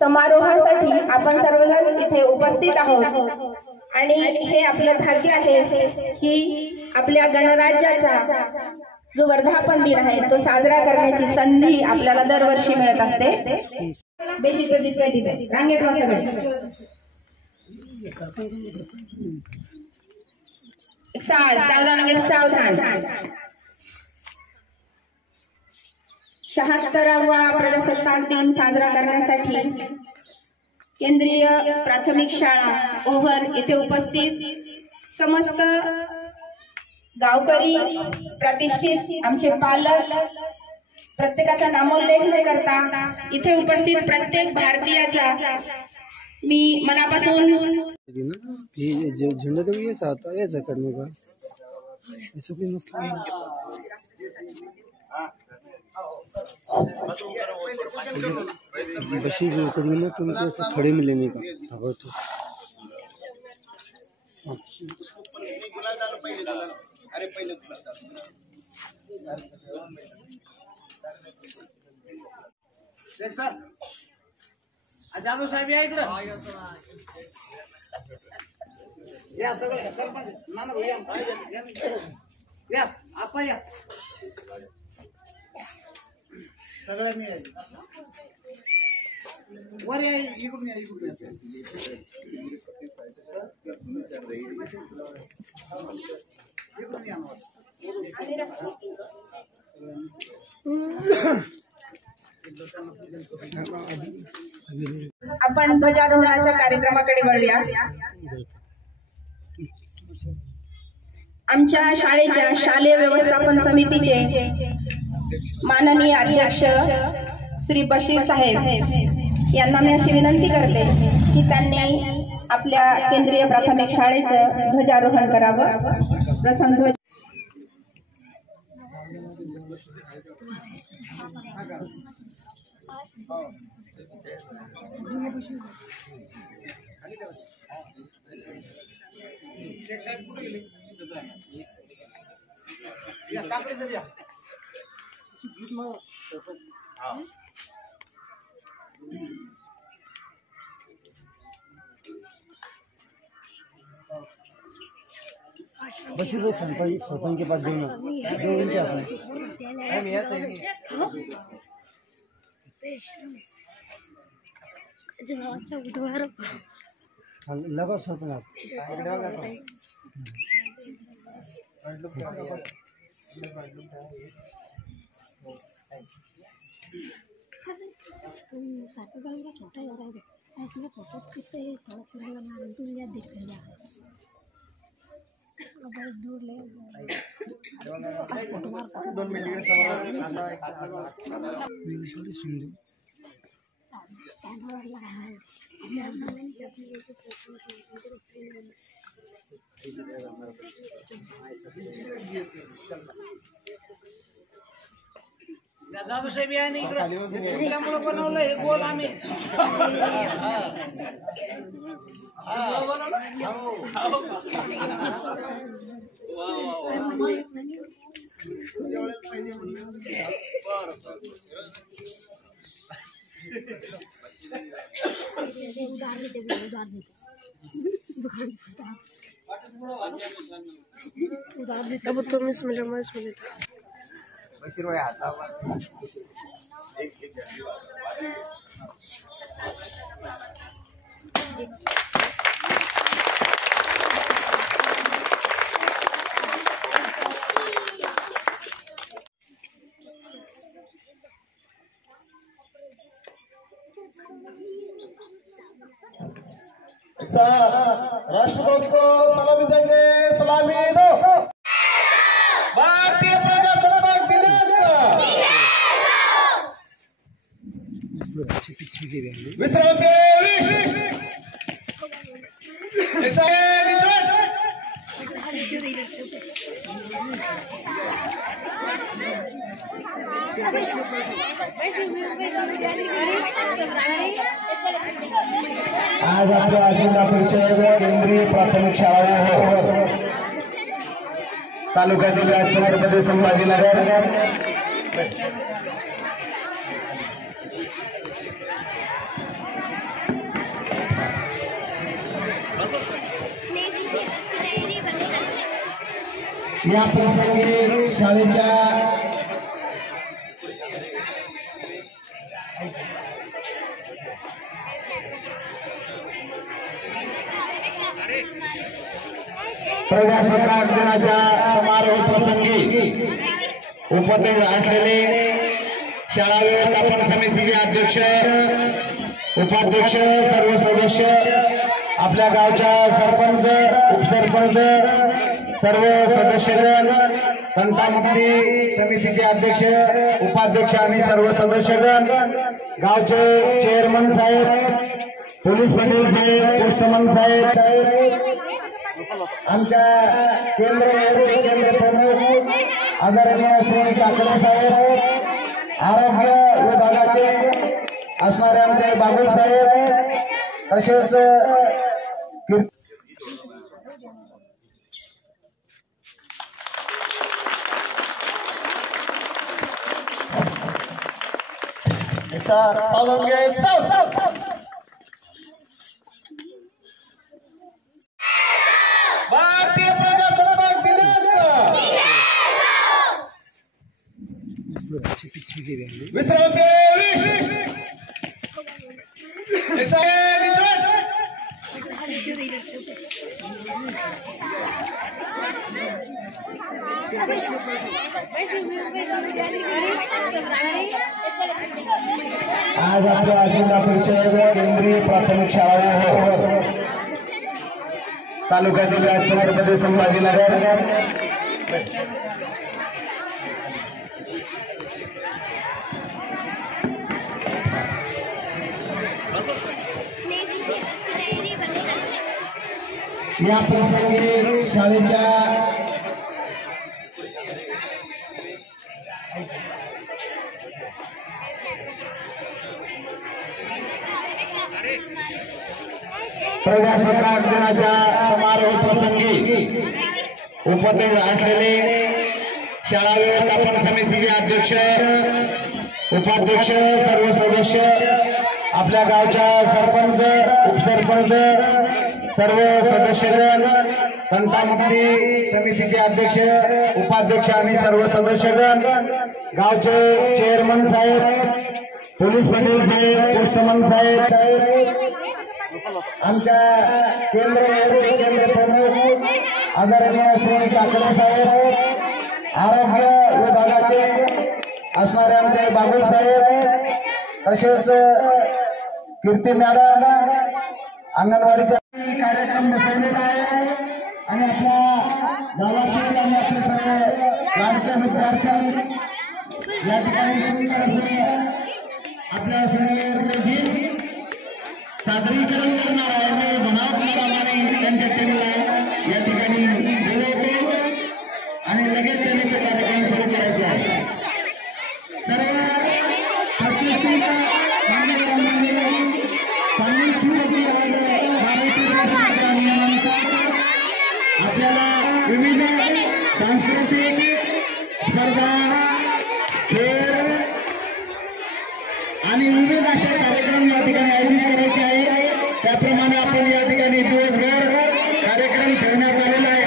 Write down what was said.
समारोहासाठी आपण सर्वजण इथे उपस्थित आहोत आणि हे आपलं भाग्य आहे की आपल्या गणराज्याचा जो वर्धापन दिन आहे तो साजरा करण्याची संधी आपल्याला दरवर्षी मिळत असते। बेशिस्त दिसते तिथे रांगेत वा सगळे सावधान 76वा प्रजासत्ताक दिन साजरा करण्यासाठी केंद्रीय प्राथमिक शाळा ओव्हर येथे उपस्थित समस्त गावकरी प्रतिष्ठित आमचे पालक प्रत्येकाचा नामोल्लेख न करता इथे उपस्थित प्रत्येक भारतीयाचा मी मनापासून झंडा तो ये चाहता है ऐसा करने का ऐसा कोई मसला नहीं। बशी भी करेंगे ना तो उनको ऐसे खड़े में लेने का खबर तो अरे पहले सर जाधव साहेब या इकडे या सगळं सरपंच नाना भैया या आपण या सगळ्यांनी वर या इकडून या आपण ध्वजारोहणाच्या कार्यक्रमाकडे वळूया। आमच्या शाळेच्या शालेय व्यवस्थापन समितीचे माननीय अध्यक्ष श्री बशीर साहेब यांना मी अशी विनंती करते की त्यांनी आपल्या केंद्रीय प्राथमिक शाळेचं ध्वजारोहण करावं। प्रथम ध्वज शेख साहेब कुठे गेले या काकडे जर या गीत मार हां बशीर भाई सरपंच के पास दो इनके हाथ में ऐसे ही अच्छा उठवा लगा सरपंच आप तुम साथ में का छोटा हो रहा है ऐसे फोटो किससे थोड़ा पुराना ना तुम याद देख लिया अब दूर ले फोटो मार 2 मिनट सुन दो कैमरा लगा है दादा साहेब या नाही त्यामुळे बनवलं हे गोल आम्ही उधार देता वो तो मिस मिले बशीर भाई आता राष्ट्रध्वज को सलामी देंगे। सलामी दो। भारतीय प्रजासत्ताक दिनाचा विश्राम आज आपल्या जिल्हा परिषद केंद्रीय प्राथमिक शाळा तालुक्यातील छत्रपती संभाजीनगर या प्रसंगी शाळेच्या प्रजासत्ताक दिनाच्या समारोह प्रसंगी उपस्थित असलेले शाळा व्यवस्थापन समितीचे अध्यक्ष उपाध्यक्ष सर्व सदस्य आपल्या गावच्या सरपंच उपसरपंच सर्व सदस्यगण तंटामुक्ती समितीचे अध्यक्ष उपाध्यक्ष आणि सर्व सदस्यगण गावचे चेअरमन साहेब पोलीस पाटील साहेब पोस्टमन साहेब आमच्या केंद्र प्रमुख आदरणीय श्री काकडे साहेब आरोग्य विभागाचे असणारे आमचे बाबू साहेब तसेच भारतीय प्रजासत्ताक दिनाचा विश्राम आज आपल्या जिल्हा परिषद केंद्रीय प्राथमिक शाळा तालुका जिल्हा छत्रपती संभाजीनगर या प्रसंगी शाळेच्या प्रजासत्ताक दिनाच्या समारोह प्रसंगी उपस्थित असलेले शाळा व्यवस्थापन समितीचे अध्यक्ष उपाध्यक्ष सर्व सदस्य आपल्या गावच्या सरपंच उपसरपंच सर्व सदस्यगण तंटामुक्ती समितीचे अध्यक्ष उपाध्यक्ष आणि सर्व सदस्यगण गावचे चेअरमन साहेब पोलीस पाटील साहेब पोस्टमन साहेब आमच्या केंद्र प्रमुख आदरणीय श्री काकडे साहेब आरोग्य विभागाचे असणारे आमचे बाबू साहेब तसेच कीर्ती मॅडम अंगणवाडीचा कार्यक्रम बसवलेला आहे आणि आपल्या गावातील आणि आपले सर्व लाडके विद्यार्थी या ठिकाणी आपल्या समोर सादरीकरण करणार आहे मी धनात्मक त्यांच्या टीमला या ठिकाणी बोलवतो आणि लगेच त्यांनी तो कार्यक्रम सुरू करायचा आहे सर्व प्रतिष्ठित आपल्याला विविध सांस्कृतिक स्पर्धा खेळ आणि विविध अशा कार्यक्रम या ठिकाणी आयोजित करायचे आहे त्याप्रमाणे आपण या ठिकाणी दिवसभर कार्यक्रम ठेवण्यात आलेला आहे